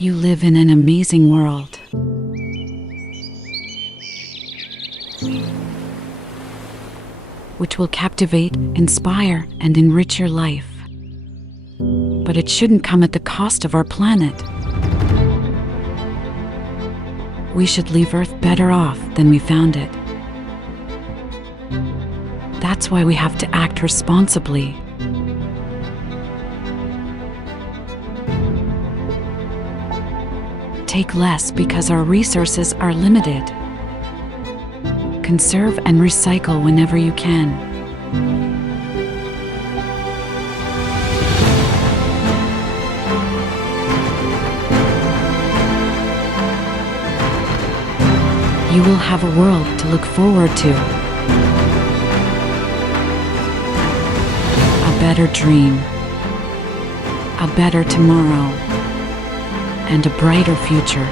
You live in an amazing world. Which will captivate, inspire, and enrich your life. But it shouldn't come at the cost of our planet. We should leave Earth better off than we found it. That's why we have to act responsibly. Take less because our resources are limited. Conserve and recycle whenever you can. You will have a world to look forward to. A better dream. A better tomorrow. And a brighter future.